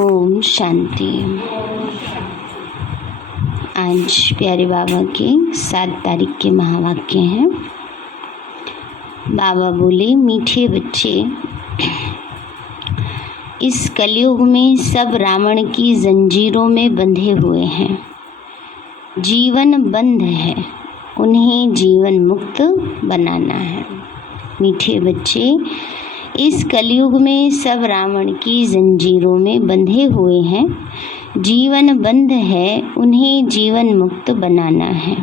ओम शांति। आज प्यारे बाबा के 7 तारीख के महावाक्य हैं। बाबा बोले, मीठे बच्चे, इस कलयुग में सब रावण की जंजीरों में बंधे हुए हैं। जीवन बंध है, उन्हें जीवन मुक्त बनाना है। मीठे बच्चे, इस कलयुग में सब रावण की जंजीरों में बंधे हुए हैं। जीवन बंध है, उन्हें जीवन मुक्त बनाना है।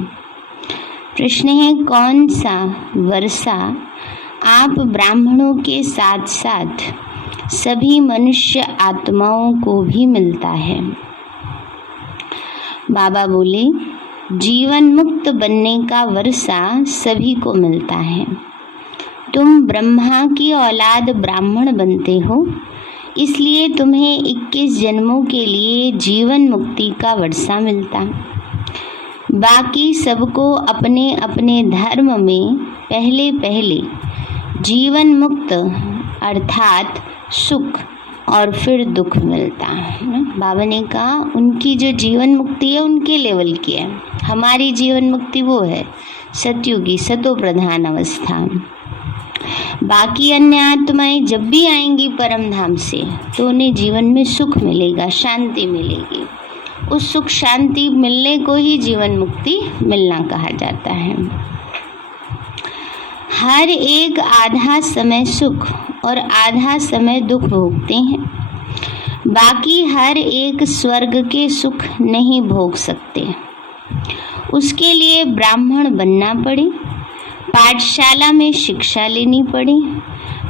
प्रश्न है, कौन सा वर्षा आप ब्राह्मणों के साथ साथ सभी मनुष्य आत्माओं को भी मिलता है? बाबा बोले, जीवन मुक्त बनने का वर्षा सभी को मिलता है। तुम ब्रह्मा की औलाद ब्राह्मण बनते हो, इसलिए तुम्हें 21 जन्मों के लिए जीवन मुक्ति का वर्षा मिलता। बाकी सबको अपने अपने धर्म में पहले पहले जीवन मुक्त अर्थात सुख और फिर दुख मिलता है। बाबा ने कहा उनकी जो जीवन मुक्ति है उनके लेवल की है, हमारी जीवन मुक्ति वो है सतयुगी सतो प्रधान अवस्था। बाकी अन्य आत्माएं जब भी आएंगी परम धाम से तो उन्हें जीवन में सुख मिलेगा, शांति मिलेगी। उस सुख शांति मिलने को ही जीवन मुक्ति मिलना कहा जाता है। हर एक आधा समय सुख और आधा समय दुख भोगते हैं। बाकी हर एक स्वर्ग के सुख नहीं भोग सकते। उसके लिए ब्राह्मण बनना पड़े, पाठशाला में शिक्षा लेनी पड़े,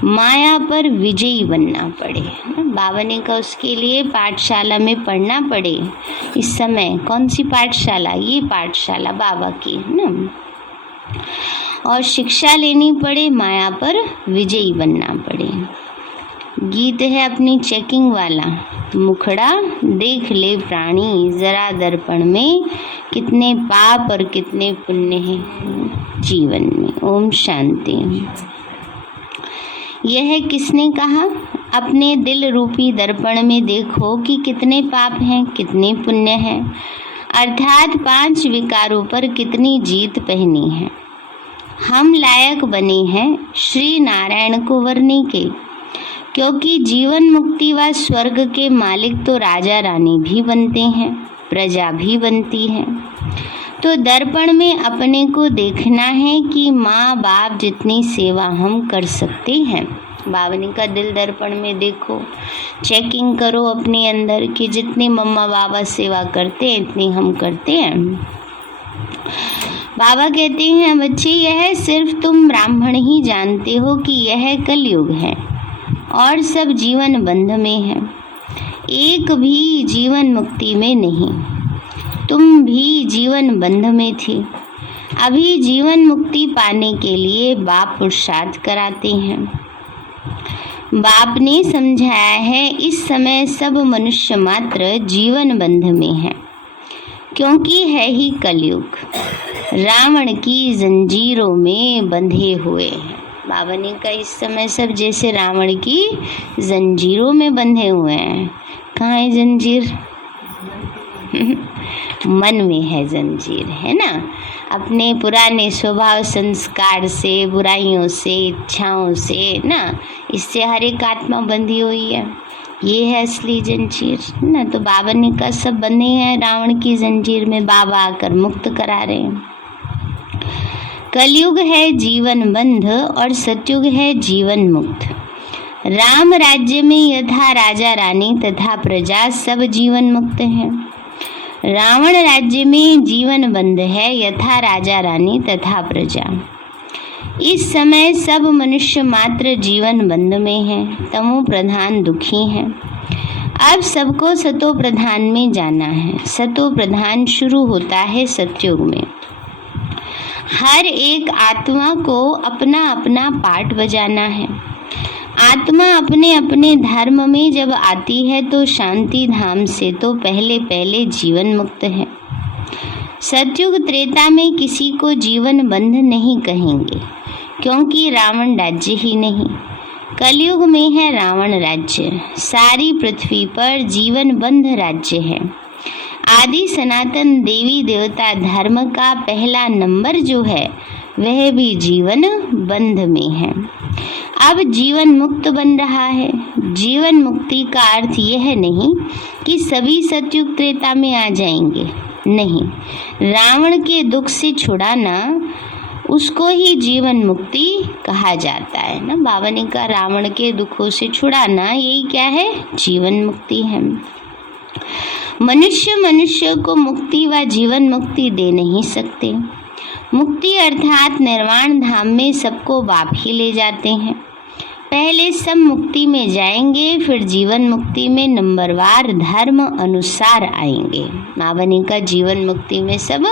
माया पर विजयी बनना पड़े। बाबा ने कहा उसके लिए पाठशाला में पढ़ना पड़े। इस समय कौन सी पाठशाला? ये पाठशाला बाबा की है ना। और शिक्षा लेनी पड़े, माया पर विजयी बनना पड़े। गीत है अपनी चेकिंग वाला, मुखड़ा देख ले प्राणी जरा दर्पण में, कितने पाप और कितने पुण्य हैं जीवन में। ओम शांति। यह किसने कहा? अपने दिल रूपी दर्पण में देखो कि कितने पाप हैं कितने पुण्य हैं, अर्थात 5 विकारों पर कितनी जीत पहनी है। हम लायक बने हैं श्री नारायण को वरने के, क्योंकि जीवन मुक्ति व स्वर्ग के मालिक तो राजा रानी भी बनते हैं, प्रजा भी बनती है। तो दर्पण में अपने को देखना है कि माँ बाप जितनी सेवा हम कर सकते हैं। बाबा ने कहा दिल दर्पण में देखो, चेकिंग करो अपने अंदर कि जितनी मम्मा बाबा सेवा करते हैं इतनी हम करते हैं। बाबा कहते हैं, बच्चे यह सिर्फ तुम ब्राह्मण ही जानते हो कि यह कलयुग है और सब जीवन बंध में है, एक भी जीवन मुक्ति में नहीं। तुम भी जीवन बंध में थे। अभी जीवन मुक्ति पाने के लिए बाप पुरुषार्थ कराते हैं। बाप ने समझाया है इस समय सब मनुष्य मात्र जीवन बंध में है, क्योंकि है ही कलयुग, रावण की जंजीरों में बंधे हुए हैं। बाबा ने कहा इस समय सब जैसे रावण की जंजीरों में बंधे हुए हैं। कहाँ है जंजीर? मन में है जंजीर, है ना। अपने पुराने स्वभाव संस्कार से, बुराइयों से, इच्छाओं से ना, इससे हर एक आत्मा बंधी हुई है। ये है असली जंजीर ना। तो बाबा ने कहा सब बंधे हैं रावण की जंजीर में, बाबा आकर मुक्त करा रहे हैं। कलयुग है जीवन बंध और सतयुग है जीवन मुक्त। राम राज्य में यथा राजा रानी तथा प्रजा सब जीवन मुक्त हैं। रावण राज्य में जीवन बंध है यथा राजा रानी तथा प्रजा। इस समय सब मनुष्य मात्र जीवन बंध में हैं, तमो प्रधान दुखी हैं। अब सबको सतो प्रधान में जाना है। सतो प्रधान शुरू होता है सतयुग में। हर एक आत्मा को अपना अपना पार्ट बजाना है। आत्मा अपने अपने धर्म में जब आती है तो शांति धाम से तो पहले पहले जीवन मुक्त है। सतयुग त्रेता में किसी को जीवन बंध नहीं कहेंगे, क्योंकि रावण राज्य ही नहीं। कलयुग में है रावण राज्य, सारी पृथ्वी पर जीवन बंध राज्य है। आदि सनातन देवी देवता धर्म का पहला नंबर जो है वह भी जीवन बंध में है। अब जीवन मुक्त बन रहा है। जीवन मुक्ति का अर्थ यह नहीं कि सभी सतयुग त्रेता में आ जाएंगे, नहीं। रावण के दुख से छुड़ाना उसको ही जीवन मुक्ति कहा जाता है ना। बाबा ने कहा रावण के दुखों से छुड़ाना, यही क्या है? जीवन मुक्ति है। मनुष्य को मुक्ति व जीवन मुक्ति दे नहीं सकते। मुक्ति अर्थात निर्वाण धाम में सबको बाप ही ले जाते हैं। पहले सब मुक्ति में जाएंगे, फिर जीवन मुक्ति में नंबरवार धर्म अनुसार आएंगे। बाबा ने कहा जीवन मुक्ति में सब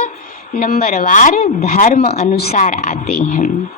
नंबरवार धर्म अनुसार आते हैं।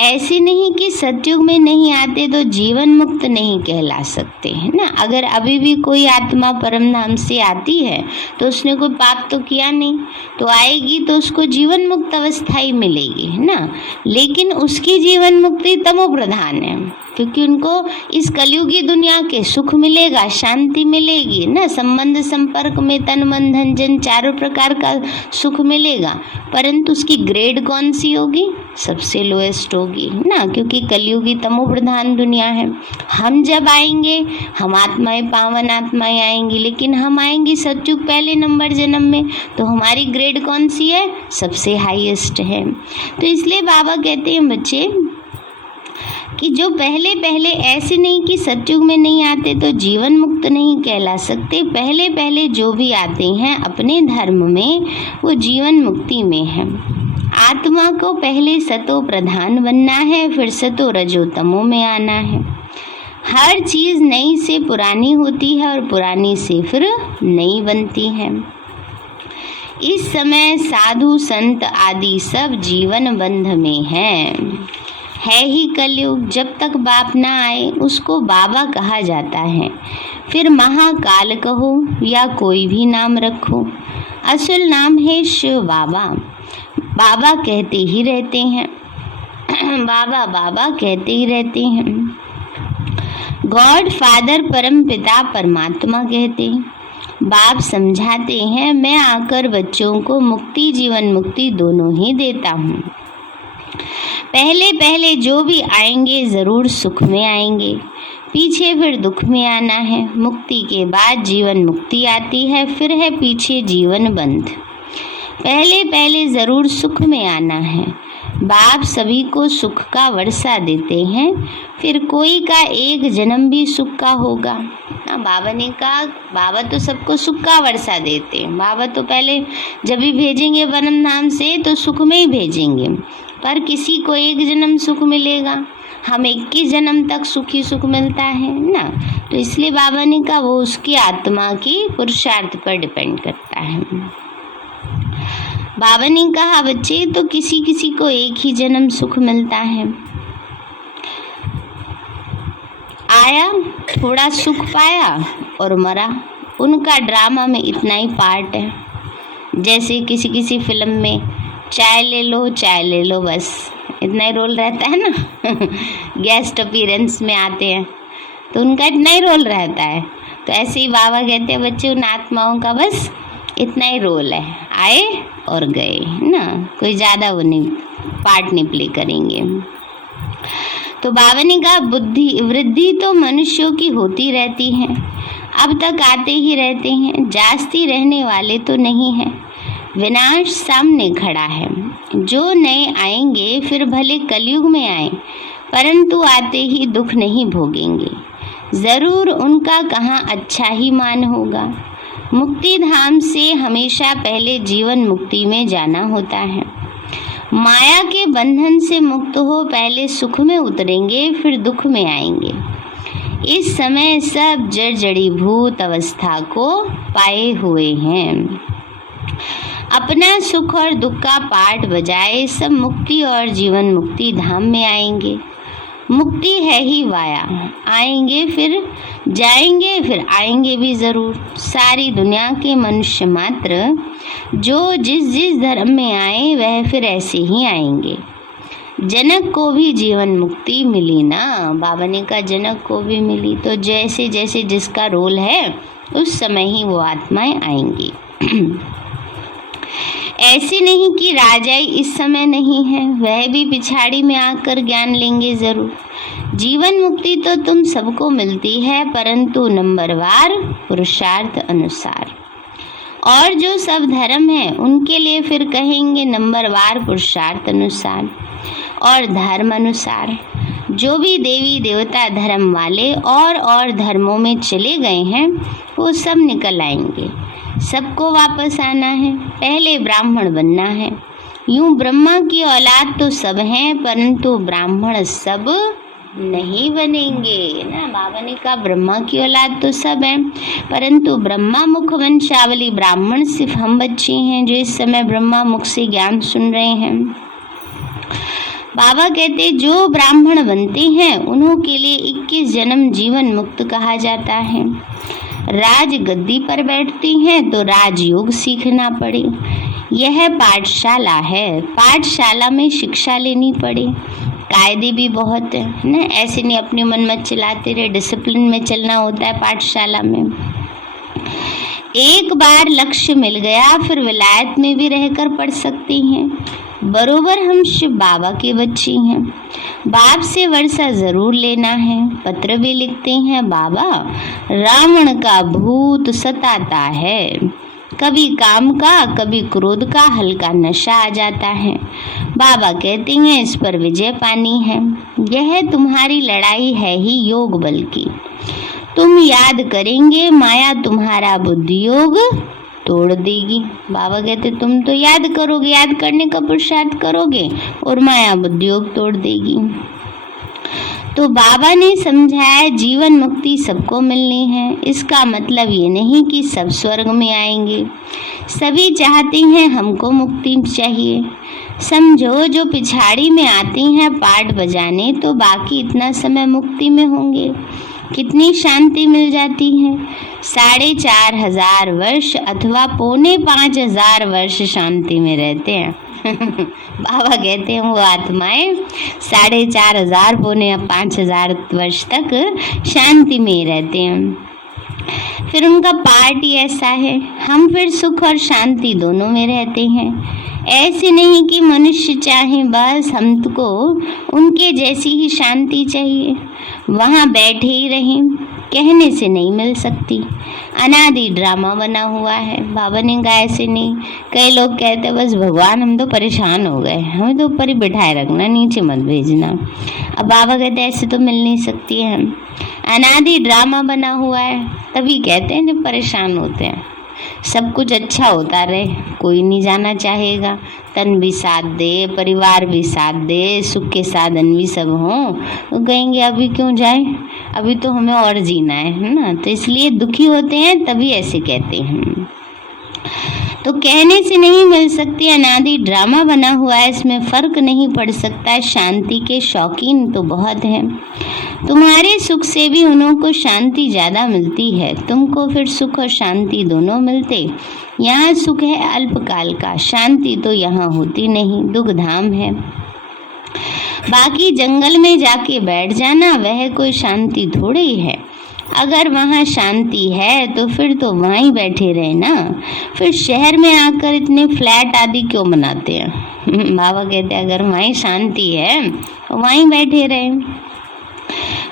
ऐसे नहीं कि सतयुग में नहीं आते तो जीवन मुक्त नहीं कहला सकते, है ना। अगर अभी भी कोई आत्मा परम धाम से आती है तो उसने कोई पाप तो किया नहीं, तो आएगी तो उसको जीवन मुक्त अवस्था ही मिलेगी, है ना। लेकिन उसकी जीवन मुक्ति तमो प्रधान है, क्योंकि उनको इस कलयुगी दुनिया के सुख मिलेगा, शांति मिलेगी ना, संबंध संपर्क में तन मन धन जन चारों प्रकार का सुख मिलेगा। परंतु उसकी ग्रेड कौन सी होगी? सबसे लोएस्ट होगी ना, क्योंकि कलयुगी तमो प्रधान दुनिया है। हम जब आएंगे, हम आत्माएं पावन आत्माएं आएंगी, लेकिन हम आएंगी सतयुग पहले नंबर जन्म में, तो हमारी ग्रेड कौन सी है? सबसे हाईएस्ट है। तो इसलिए बाबा कहते हैं बच्चे कि जो पहले ऐसे नहीं कि सतयुग में नहीं आते तो जीवन मुक्त नहीं कहला सकते। पहले जो भी आते हैं अपने धर्म में वो जीवन मुक्ति में है। आत्मा को पहले सतो प्रधान बनना है, फिर सतो रजो तमो में आना है। हर चीज नई से पुरानी होती है और पुरानी से फिर नई बनती है। इस समय साधु संत आदि सब जीवन बंध में है ही कलयुग। जब तक बाप ना आए उसको बाबा कहा जाता है। फिर महाकाल कहो या कोई भी नाम रखो, असल नाम है शिव बाबा। बाबा कहते ही रहते हैं, बाबा बाबा कहते ही रहते हैं। गॉड फादर परम पिता परमात्मा कहते हैं। बाप समझाते हैं मैं आकर बच्चों को मुक्ति जीवन मुक्ति दोनों ही देता हूँ। पहले जो भी आएंगे जरूर सुख में आएंगे, पीछे फिर दुख में आना है। मुक्ति के बाद जीवन मुक्ति आती है, फिर है पीछे जीवन बंध। पहले जरूर सुख में आना है। बाप सभी को सुख का वर्षा देते हैं, फिर कोई का एक जन्म भी सुख का होगा। बाबा ने कहा बाबा तो सबको सुख का वर्षा देते हैं। बाबा तो पहले जब भी भेजेंगे परम धाम से तो सुख में ही भेजेंगे, पर किसी को एक जन्म सुख मिलेगा, हमें 21 जन्म तक सुखी सुख मिलता है ना। तो इसलिए बाबा ने कहा वो उसकी आत्मा की पुरुषार्थ पर डिपेंड करता है। बाबा ने कहा बच्चे तो किसी को एक ही जन्म सुख मिलता है। आया, थोड़ा सुख पाया और मरा। उनका ड्रामा में इतना ही पार्ट है। जैसे किसी फिल्म में चाय ले लो बस इतना ही रोल रहता है ना। गेस्ट अपीयरेंस में आते हैं तो उनका इतना ही रोल रहता है। तो ऐसे ही बाबा कहते हैं बच्चे उन आत्माओं का बस इतना ही रोल है, आए और गए ना, कोई ज़्यादा वो नहीं पार्ट नहीं प्ले करेंगे। तो बाबा ने कहा बुद्धि वृद्धि तो मनुष्यों की होती रहती है, अब तक आते ही रहते हैं, जास्ती रहने वाले तो नहीं हैं। विनाश सामने खड़ा है। जो नए आएंगे फिर भले कलयुग में आए, परंतु आते ही दुख नहीं भोगेंगे। ज़रूर उनका कहाँ अच्छा ही मान होगा। मुक्ति धाम से हमेशा पहले जीवन मुक्ति में जाना होता है। माया के बंधन से मुक्त हो पहले सुख में उतरेंगे, फिर दुख में आएंगे। इस समय सब जड़ जड़ीभूत अवस्था को पाए हुए हैं। अपना सुख और दुख का पाठ बजाए सब मुक्ति और जीवन मुक्ति धाम में आएंगे। मुक्ति है ही वाया, आएंगे फिर जाएंगे, फिर आएंगे भी ज़रूर। सारी दुनिया के मनुष्य मात्र जो जिस धर्म में आए वह फिर ऐसे ही आएंगे। जनक को भी जीवन मुक्ति मिली ना। बाबा ने कहा जनक को भी मिली। तो जैसे जैसे जिसका रोल है उस समय ही वो आत्माएं आएंगी। ऐसे नहीं कि राजाई इस समय नहीं है, वह भी पिछाड़ी में आकर ज्ञान लेंगे जरूर। जीवन मुक्ति तो तुम सबको मिलती है, परंतु नंबरवार पुरुषार्थ अनुसार। और जो सब धर्म है उनके लिए फिर कहेंगे नंबरवार पुरुषार्थ अनुसार और धर्म अनुसार। जो भी देवी देवता धर्म वाले और धर्मों में चले गए हैं वो सब निकल आएंगे। सबको वापस आना है, पहले ब्राह्मण बनना है। यूं ब्रह्मा की औलाद तो सब हैं, परंतु ब्राह्मण सब नहीं बनेंगे ना। बाबा ने कहा ब्रह्मा की औलाद तो सब हैं, परंतु ब्रह्मा मुख वंशावली ब्राह्मण सिर्फ हम बच्चे हैं जो इस समय ब्रह्मा मुख से ज्ञान सुन रहे हैं। बाबा कहते जो ब्राह्मण बनते हैं उन्हों के लिए 21 जन्म जीवन मुक्त कहा जाता है। राज गद्दी पर बैठती हैं तो राजयोग सीखना पड़े। यह पाठशाला है, पाठशाला में शिक्षा लेनी पड़े। कायदे भी बहुत है ना, ऐसे नहीं अपने मन मत चलाते रहे, डिसिप्लिन में चलना होता है पाठशाला में। एक बार लक्ष्य मिल गया फिर विलायत में भी रहकर पढ़ सकती हैं। बरोबर हम शिव बाबा के बच्चे हैं। बाप से वर्षा जरूर लेना है। पत्र भी लिखते हैं बाबा, रावण का भूत सताता है। कभी काम का कभी क्रोध का हल्का नशा आ जाता है। बाबा कहते हैं इस पर विजय पानी है। यह तुम्हारी लड़ाई है ही योग बल की। तुम याद करेंगे माया तुम्हारा बुद्धि योग तोड़ देगी। बाबा कहते तुम तो याद करोगे, याद करने का पुरुषार्थ करोगे और माया बुद्धि योग तोड़ देगी। तो बाबा ने समझाया जीवन मुक्ति सबको मिलनी है। इसका मतलब ये नहीं कि सब स्वर्ग में आएंगे। सभी चाहते हैं हमको मुक्ति चाहिए। समझो जो पिछाड़ी में आती हैं पाठ बजाने तो बाकी इतना समय मुक्ति में होंगे। कितनी शांति मिल जाती है। 4,500 वर्ष अथवा 4,500 वर्ष शांति में रहते हैं। बाबा कहते हैं वो आत्माएं 4,500 5,000 वर्ष तक शांति में रहते हैं। फिर उनका पार्ट ही ऐसा है। हम फिर सुख और शांति दोनों में रहते हैं। ऐसे नहीं कि मनुष्य चाहे बस हमको उनके जैसी ही शांति चाहिए, वहाँ बैठे ही रहें, कहने से नहीं मिल सकती। अनादि ड्रामा बना हुआ है। बाबा ने कहा ऐसे नहीं। कई लोग कहते बस भगवान हम तो परेशान हो गए, हमें तो ऊपर ही बिठाए रखना, नीचे मत भेजना। अब बाबा कहते ऐसे तो मिल नहीं सकती है। अनादि ड्रामा बना हुआ है, तभी कहते हैं जब परेशान होते हैं। सब कुछ अच्छा होता रहे, कोई नहीं जाना चाहेगा। तन भी साथ दे, परिवार भी साथ दे, सुख के साधन भी सब हों, तो कहेंगे अभी क्यों जाए, अभी तो हमें और जीना है ना। तो इसलिए दुखी होते हैं, तभी ऐसे कहते हैं। तो कहने से नहीं मिल सकती, अनादि ड्रामा बना हुआ है, इसमें फर्क नहीं पड़ सकता है। शांति के शौकीन तो बहुत हैं। तुम्हारे सुख से भी उन्हों को शांति ज्यादा मिलती है, तुमको फिर सुख और शांति दोनों मिलते। यहाँ सुख है अल्पकाल का, शांति तो यहाँ होती नहीं, दुख धाम है। बाकी जंगल में जाके बैठ जाना वह कोई शांति थोड़ी ही है। अगर वहाँ शांति है तो फिर तो वहाँ ही बैठे रहे ना। फिर शहर में आकर इतने फ्लैट आदि क्यों बनाते हैं। बाबा कहते हैं अगर वहीं शांति है तो वहीं बैठे रहे।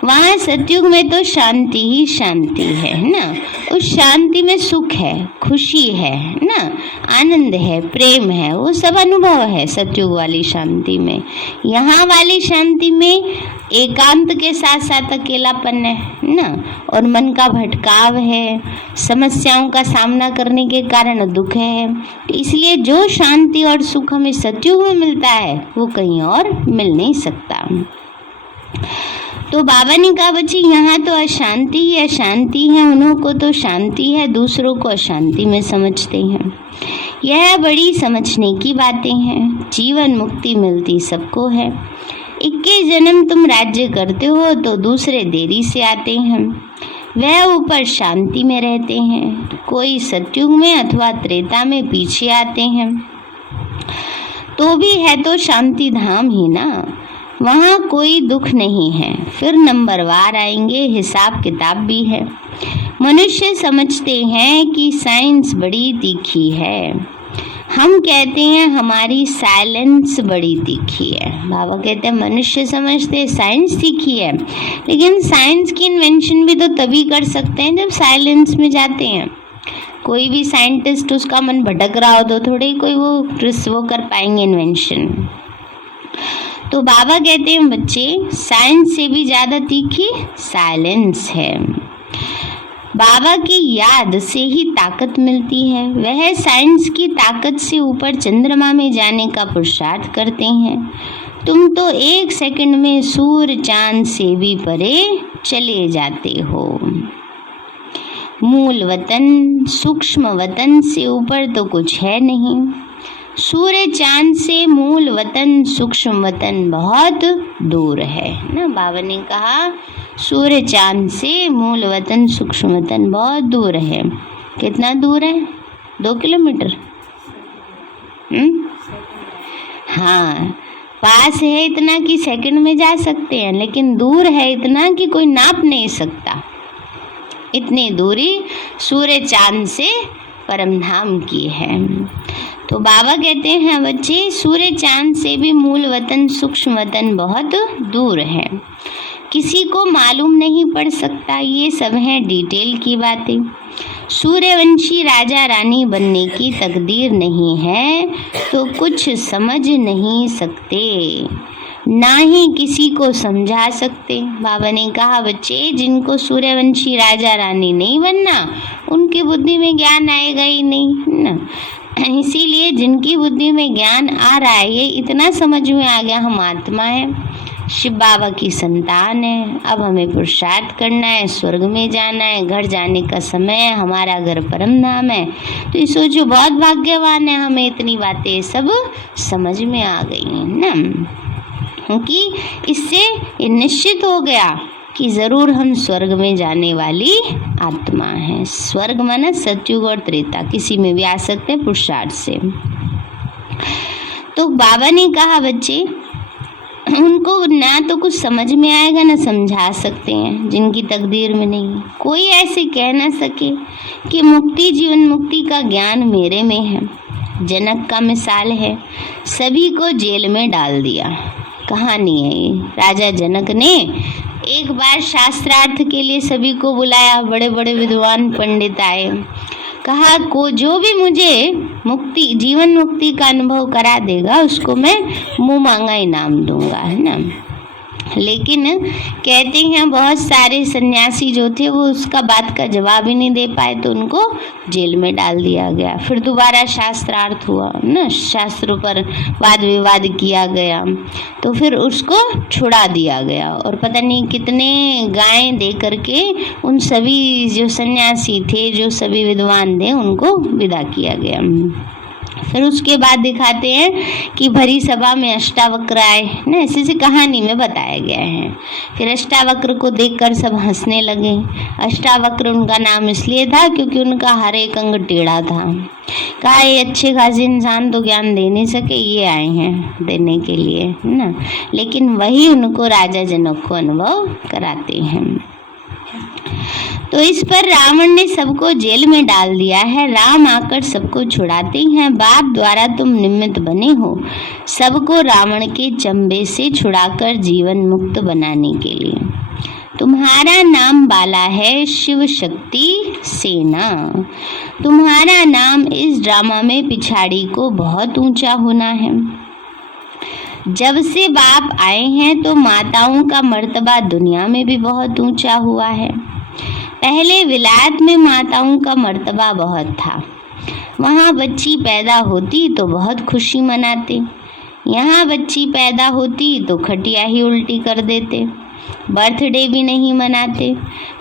वहाँ सतयुग में तो शांति ही शांति है ना। उस शांति में सुख है, खुशी है ना, आनंद है, प्रेम है, वो सब अनुभव है सतयुग वाली शांति में। यहाँ वाली शांति में एकांत के साथ साथ अकेलापन है ना, और मन का भटकाव है, समस्याओं का सामना करने के कारण दुख है। इसलिए जो शांति और सुख हमें सतयुग में मिलता है वो कहीं और मिल नहीं सकता। तो बाबा ने कहा बच्ची यहाँ तो अशांति ही अशांति है, उन्हों को तो शांति है, दूसरों को अशांति में समझते हैं। यह बड़ी समझने की बातें हैं। जीवन मुक्ति मिलती सबको है। 21 जन्म तुम राज्य करते हो तो दूसरे देरी से आते हैं, वह ऊपर शांति में रहते हैं। कोई सतयुग में अथवा त्रेता में पीछे आते हैं। तो भी है तो शांति धाम ही ना, वहाँ कोई दुख नहीं है। फिर नंबरवार आएंगे, हिसाब किताब भी है। मनुष्य समझते हैं कि साइंस बड़ी तीखी है, हम कहते हैं हमारी साइलेंस बड़ी तीखी है। बाबा कहते हैं मनुष्य समझते हैं साइंस तीखी है, लेकिन साइंस की इन्वेंशन भी तो तभी कर सकते हैं जब साइलेंस में जाते हैं। कोई भी साइंटिस्ट उसका मन भटक रहा हो तो थोड़ी कोई वो कर पाएंगे इन्वेंशन। तो बाबा कहते हैं बच्चे, साइंस से भी ज्यादा तीखी साइलेंस है। बाबा की याद से ही ताकत मिलती है। वह साइंस की ताकत से ऊपर चंद्रमा में जाने का पुरुषार्थ करते हैं। तुम तो 1 सेकंड में सूर्य चांद से भी परे चले जाते हो। मूल वतन, सूक्ष्म वतन से ऊपर तो कुछ है नहीं। सूर्य चांद से मूल वतन, सूक्ष्म वतन बहुत दूर है ना। बाबा ने कहा सूर्य चांद से मूल वतन, सूक्ष्म वतन बहुत दूर है। कितना दूर है? 2 किलोमीटर। हाँ, पास है इतना कि सेकंड में जा सकते हैं, लेकिन दूर है इतना कि कोई नाप नहीं सकता। इतनी दूरी सूर्य चांद से परमधाम की है। तो बाबा कहते हैं बच्चे, सूर्य चांद से भी मूल वतन, सूक्ष्म वतन बहुत दूर है। किसी को मालूम नहीं पड़ सकता, ये सब है डिटेल की बातें। सूर्यवंशी राजा रानी बनने की तकदीर नहीं है तो कुछ समझ नहीं सकते, ना ही किसी को समझा सकते। बाबा ने कहा बच्चे, जिनको सूर्यवंशी राजा रानी नहीं बनना, उनकी बुद्धि में ज्ञान आएगा ही नहीं ना। इसीलिए जिनकी बुद्धि में ज्ञान आ रहा है, ये इतना समझ में आ गया हम आत्मा है, शिव बाबा की संतान है, अब हमें पुरुषार्थ करना है, स्वर्ग में जाना है, घर जाने का समय है, हमारा घर परम धाम है। तो ये सोचो बहुत भाग्यवान है, हमें इतनी बातें सब समझ में आ गई है ना। क्योंकि इससे ये निश्चित हो गया कि जरूर हम स्वर्ग में जाने वाली आत्मा है। स्वर्ग माना सतयुग और त्रेता, किसी में भी आ सकते हैं पुरुषार्थ से। तो बाबा ने कहा बच्चे, उनको ना तो कुछ समझ में आएगा ना समझा सकते हैं, जिनकी तकदीर में नहीं। कोई ऐसे कह ना सके कि मुक्ति, जीवन मुक्ति का ज्ञान मेरे में है। जनक का मिसाल है, सभी को जेल में डाल दिया। कहानी है ये। राजा जनक ने एक बार शास्त्रार्थ के लिए सभी को बुलाया, बड़े बड़े विद्वान पंडित आए। कहा को जो भी मुझे मुक्ति, जीवन मुक्ति का अनुभव करा देगा, उसको मैं मुंह मांगा इनाम दूंगा, है ना। लेकिन कहते हैं बहुत सारे सन्यासी जो थे वो उसका बात का जवाब ही नहीं दे पाए, तो उनको जेल में डाल दिया गया। फिर दोबारा शास्त्रार्थ हुआ ना, शास्त्रों पर वाद विवाद किया गया, तो फिर उसको छुड़ा दिया गया और पता नहीं कितने गायें दे करके उन सभी जो सन्यासी थे, जो सभी विद्वान थे, उनको विदा किया गया। फिर उसके बाद दिखाते हैं कि भरी सभा में अष्टावक्र आए ना, ऐसी कहानी में बताया गया है। फिर अष्टावक्र को देखकर सब हंसने लगे। अष्टावक्र उनका नाम इसलिए था क्योंकि उनका हर एक अंग टेढ़ा था। कहा ये अच्छे खासे इंसान तो ज्ञान दे नहीं सके, ये आए हैं देने के लिए ना। लेकिन वही उनको राजा जनक को अनुभव कराते हैं। तो इस पर रावण ने सबको जेल में डाल दिया है, राम आकर सबको छुड़ाते हैं। बाप द्वारा तुम निमित्त बने हो सबको रावण के चंबे से छुड़ाकर जीवन मुक्त बनाने के लिए। तुम्हारा नाम बाला है शिव शक्ति सेना। तुम्हारा नाम इस ड्रामा में पिछाड़ी को बहुत ऊंचा होना है। जब से बाप आए हैं तो माताओं का मर्तबा दुनिया में भी बहुत ऊंचा हुआ है। पहले विलायत में माताओं का मर्तबा बहुत था, वहाँ बच्ची पैदा होती तो बहुत खुशी मनाते, यहाँ बच्ची पैदा होती तो खटिया ही उल्टी कर देते, बर्थडे भी नहीं मनाते।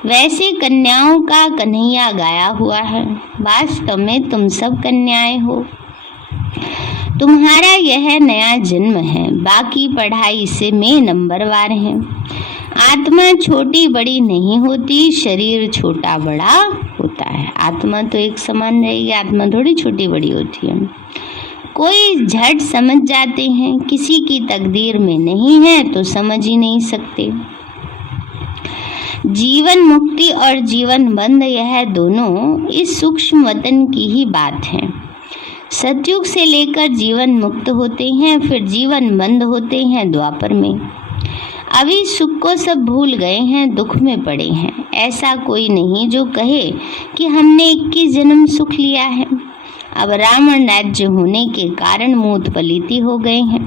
वैसे कन्याओं का कन्हैया गाया हुआ है, वास्तव में तुम सब कन्याएं हो। तुम्हारा यह नया जन्म है, बाकी पढ़ाई से में नंबरवार है। आत्मा छोटी बड़ी नहीं होती, शरीर छोटा बड़ा होता है। आत्मा तो एक समान रहेगी, आत्मा थोड़ी छोटी बड़ी होती है। कोई झट समझ जाते हैं, किसी की तकदीर में नहीं है तो समझ ही नहीं सकते। जीवन मुक्ति और जीवन बंध यह दोनों इस सूक्ष्म वतन की ही बात है। सतयुग से लेकर जीवन मुक्त होते हैं, फिर जीवन बंद होते हैं द्वापर में। अभी सुख को सब भूल गए हैं, दुख में पड़े हैं। ऐसा कोई नहीं जो कहे कि हमने 21 जन्म सुख लिया है। अब रावण राज्य होने के कारण मोथ पलीती हो गए हैं।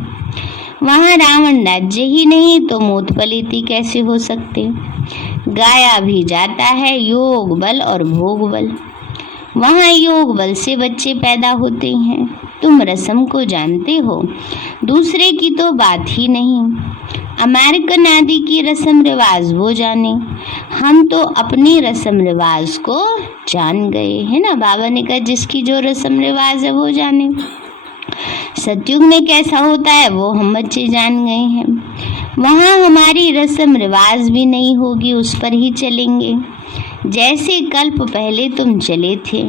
वहाँ रावण राज्य ही नहीं तो मोथ पलीती कैसे हो सकते। गाया भी जाता है योग बल और भोग बल। वहाँ योग बल से बच्चे पैदा होते हैं। तुम रस्म को जानते हो, दूसरे की तो बात ही नहीं। अमेरिकन आदि की रस्म रिवाज वो जाने, हम तो अपनी रस्म रिवाज को जान गए है ना। बाबा ने कहा जिसकी जो रस्म रिवाज है वो जाने। सतयुग में कैसा होता है वो हम बच्चे जान गए हैं। वहाँ हमारी रस्म रिवाज भी नहीं होगी, उस पर ही चलेंगे जैसे कल्प पहले तुम चले थे।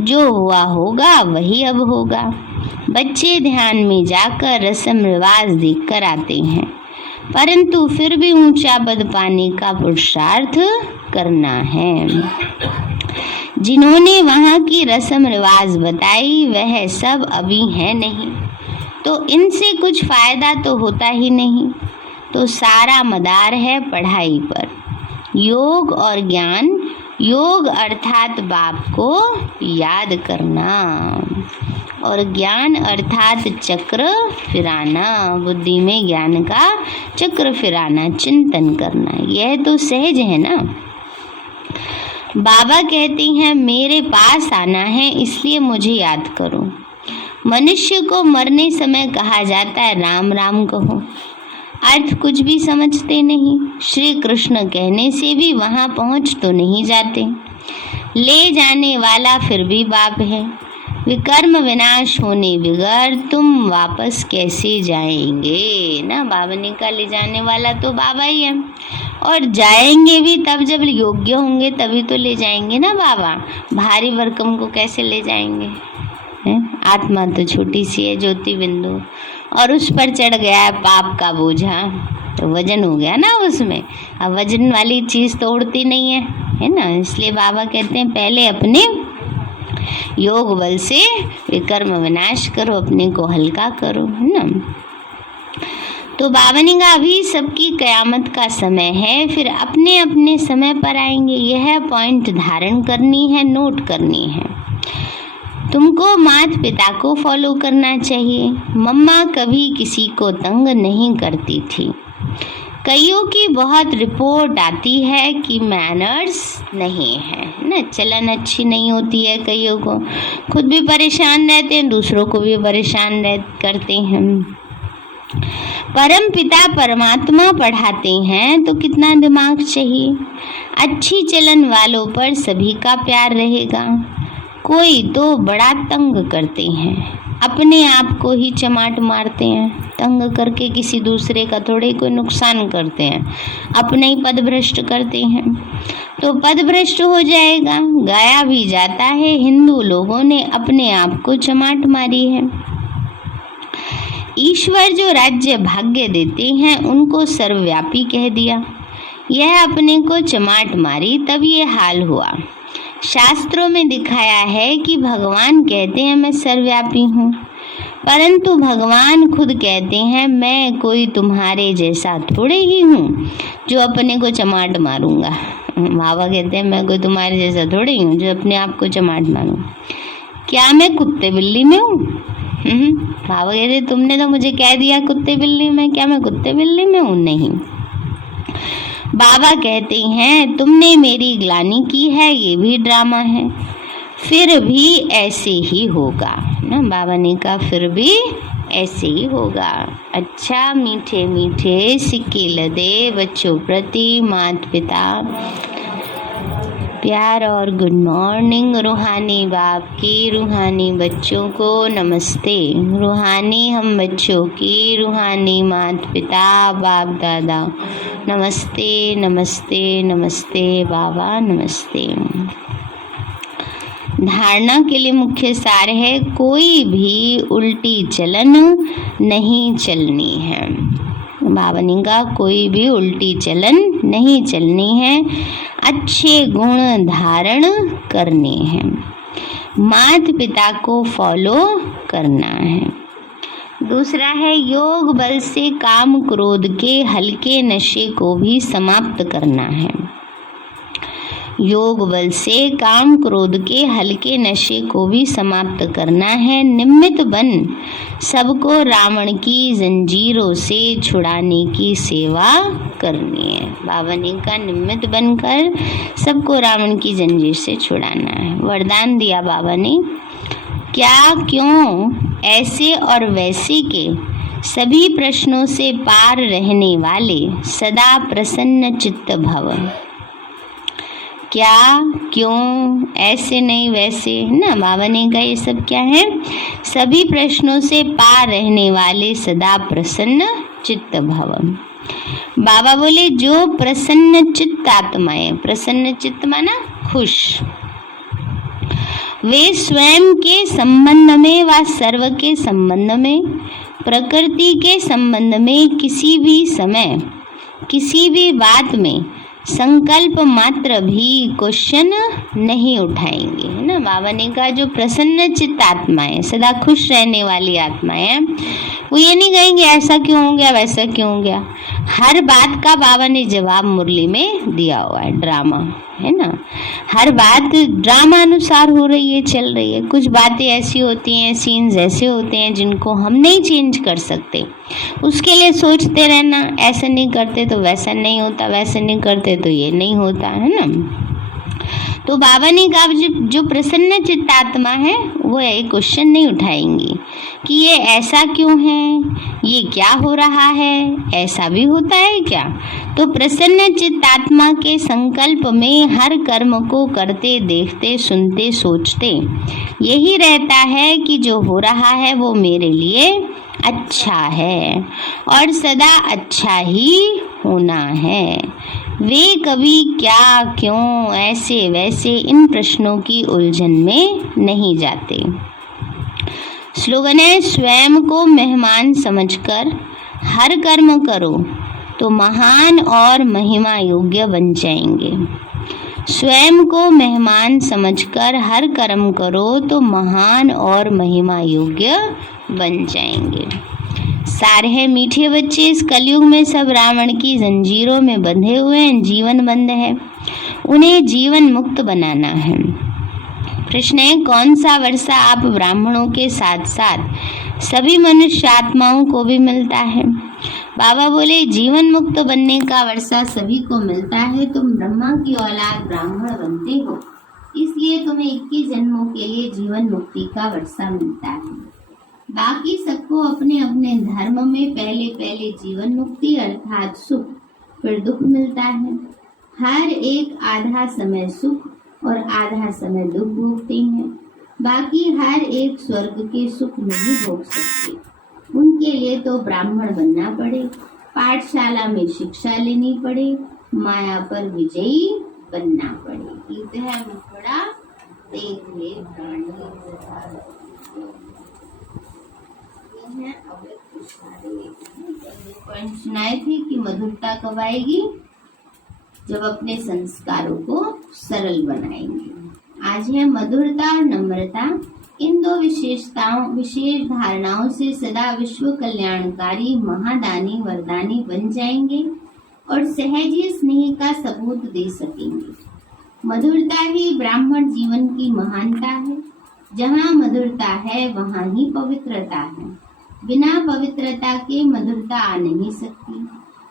जो हुआ होगा वही अब होगा। बच्चे ध्यान में जाकर रस्म रिवाज देख कर आते हैं, परंतु फिर भी ऊंचा पद पाने का पुरुषार्थ करना है। जिन्होंने वहाँ की रस्म रिवाज बताई वह सब अभी है नहीं, तो इनसे कुछ फायदा तो होता ही नहीं। तो सारा मदार है पढ़ाई पर, योग और ज्ञान। योग अर्थात बाप को याद करना और ज्ञान अर्थात चक्र फिराना, बुद्धि में ज्ञान का चक्र फिराना, चिंतन करना। यह तो सहज है ना। बाबा कहते हैं मेरे पास आना है इसलिए मुझे याद करो। मनुष्य को मरने समय कहा जाता है राम राम कहो, अर्थ कुछ भी समझते नहीं। श्री कृष्ण कहने से भी वहां पहुंच तो नहीं जाते। ले जाने वाला फिर भी बाप है। विकर्म विनाश होने बगैर तुम वापस कैसे जाएंगे ना। बाबा ने कहा ले जाने वाला तो बाबा ही है, और जाएंगे भी तब जब योग्य होंगे तभी तो ले जाएंगे ना बाबा। भारी भरकम को कैसे ले जाएंगे है? आत्मा तो छोटी सी है, ज्योति बिंदु, और उस पर चढ़ गया है पाप का बोझा, तो वजन हो गया ना उसमें। अब वजन वाली चीज तो उड़ती नहीं है ना। इसलिए बाबा कहते हैं पहले अपने योग बल से विकर्म विनाश करो, अपने को हल्का करो, है ना। तो बाबा ने कहा अभी सबकी कयामत का समय है, फिर अपने अपने समय पर आएंगे। यह पॉइंट धारण करनी है, नोट करनी है। तुमको माता पिता को फॉलो करना चाहिए। मम्मा कभी किसी को तंग नहीं करती थी। कईयों की बहुत रिपोर्ट आती है कि मैनर्स नहीं है ना, चलन अच्छी नहीं होती है। कईयों को खुद भी परेशान रहते हैं, दूसरों को भी परेशान करते हैं। परम पिता परमात्मा पढ़ाते हैं तो कितना दिमाग चाहिए। अच्छी चलन वालों पर सभी का प्यार रहेगा। कोई तो बड़ा तंग करते हैं, अपने आप को ही चमाट मारते हैं। तंग करके किसी दूसरे का थोड़े कोई नुकसान करते हैं, अपने ही पद भ्रष्ट करते हैं, तो पद भ्रष्ट हो जाएगा। गाया भी जाता है हिंदू लोगों ने अपने आप को चमाट मारी है। ईश्वर जो राज्य भाग्य देते हैं उनको सर्वव्यापी कह दिया। यह अपने को चमाट मारी तब ये हाल हुआ। शास्त्रों में दिखाया है कि भगवान कहते हैं मैं सर्वव्यापी हूँ, परंतु भगवान खुद कहते हैं मैं कोई तुम्हारे जैसा थोड़े ही हूँ जो अपने को चमाट मारूंगा। बाबा कहते हैं मैं कोई तुम्हारे जैसा थोड़े ही हूँ जो अपने आप को चमाट मारूँ। क्या मैं कुत्ते बिल्ली में हूँ? बाबा कहते तुमने तो मुझे कह दिया कुत्ते बिल्ली में, क्या मैं कुत्ते बिल्ली में हूँ? नहीं। बाबा कहते हैं तुमने मेरी ग्लानि की है, ये भी ड्रामा है, फिर भी ऐसे ही होगा ना। बाबा ने कहा फिर भी ऐसे ही होगा। अच्छा मीठे मीठे सिक्के लदे बच्चों प्रति माता पिता प्यार और गुड मॉर्निंग। रूहानी बाप की रूहानी बच्चों को नमस्ते। रूहानी हम बच्चों की रूहानी माता पिता बाप दादा नमस्ते नमस्ते नमस्ते बाबा नमस्ते। धारणा के लिए मुख्य सार है, कोई भी उल्टी चलन नहीं चलनी है। बावनी का कोई भी उल्टी चलन नहीं चलनी है, अच्छे गुण धारण करने हैं, माता पिता को फॉलो करना है। दूसरा है, योग बल से काम क्रोध के हल्के नशे को भी समाप्त करना है। योग बल से काम क्रोध के हल्के नशे को भी समाप्त करना है। निमित्त बन सबको रावण की जंजीरों से छुड़ाने की सेवा करनी है। बाबा ने का निमित्त बनकर सबको रावण की जंजीर से छुड़ाना है। वरदान दिया बाबा ने, क्या क्यों ऐसे और वैसे के सभी प्रश्नों से पार रहने वाले सदा प्रसन्न चित्त भव। क्या क्यों ऐसे नहीं वैसे ना, बाबा ने कहा ये सब क्या है, सभी प्रश्नों से पार रहने वाले सदा प्रसन्न चित्त भव। बाबा बोले, जो प्रसन्न चित्त आत्माएं, प्रसन्न चित्त माना खुश, वे स्वयं के संबंध में व सर्व के संबंध में, प्रकृति के संबंध में किसी भी समय किसी भी बात में संकल्प मात्र भी क्वेश्चन नहीं उठाएंगे, है ना। बाबा ने कहा जो प्रसन्न चित्त आत्माएं, सदा खुश रहने वाली आत्माएं, वो ये नहीं कहेंगे ऐसा क्यों हो गया वैसा क्यों हो गया। हर बात का बाबा ने जवाब मुरली में दिया हुआ है, ड्रामा है ना, हर बात ड्रामा अनुसार हो रही है, चल रही है। कुछ बातें ऐसी होती हैं, सीन्स ऐसे होते हैं जिनको हम नहीं चेंज कर सकते, उसके लिए सोचते रहना, ऐसा नहीं करते तो वैसा नहीं होता, वैसा नहीं करते तो ये नहीं होता, है ना। तो बाबा ने कहा जो प्रसन्न चित्त आत्मा है वो ये क्वेश्चन नहीं उठाएंगी कि ये ऐसा क्यों है, ये क्या हो रहा है, ऐसा भी होता है क्या। तो प्रसन्न चित्त आत्मा के संकल्प में हर कर्म को करते देखते सुनते सोचते यही रहता है कि जो हो रहा है वो मेरे लिए अच्छा है और सदा अच्छा ही होना है। वे कभी क्या क्यों ऐसे वैसे इन प्रश्नों की उलझन में नहीं जाते। स्लोगन है, स्वयं को मेहमान समझकर हर कर्म करो तो महान और महिमा योग्य बन जाएंगे। स्वयं को मेहमान समझकर हर कर्म करो तो महान और महिमा योग्य बन जाएंगे। सार है, मीठे बच्चे, इस कलयुग में सब रावण की जंजीरों में बंधे हुए हैं, जीवन बंद है, उन्हें जीवन मुक्त बनाना है। प्रश्न है, कौन सा वर्षा आप ब्राह्मणों के साथ साथ सभी मनुष्य आत्माओं को भी मिलता है। बाबा बोले, जीवन मुक्त बनने का वर्षा सभी को मिलता है। तुम ब्रह्मा की औलाद ब्राह्मण बनते हो, इसलिए तुम्हें 21 जन्मों के लिए जीवन मुक्ति का वर्षा मिलता है। बाकी सबको अपने अपने धर्म में पहले पहले जीवन मुक्ति अर्थात सुख फिर दुख मिलता है। हर एक आधा समय सुख और आधा समय दुख भोगते हैं। बाकी हर एक स्वर्ग के सुख नहीं भोग सकते, उनके लिए तो ब्राह्मण बनना पड़े, पाठशाला में शिक्षा लेनी पड़े, माया पर विजयी बनना पड़े। गीत है मुखड़ा देख ले पॉइंट सुनाए थे कि मधुरता कब आएगी, जब अपने संस्कारों को सरल बनाएंगे। आज है मधुरता और नम्रता। इन दो विशेष धारणाओं से सदा विश्व कल्याणकारी महादानी वरदानी बन जाएंगे और सहज स्नेह का सबूत दे सकेंगे। मधुरता ही ब्राह्मण जीवन की महानता है। जहाँ मधुरता है वहाँ ही पवित्रता है। बिना पवित्रता के मधुरता आ नहीं सकती।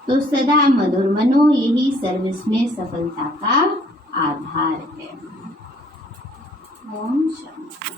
तो सदा मधुर मनो, यही सर्विस में सफलता का आधार है। ओम शांति।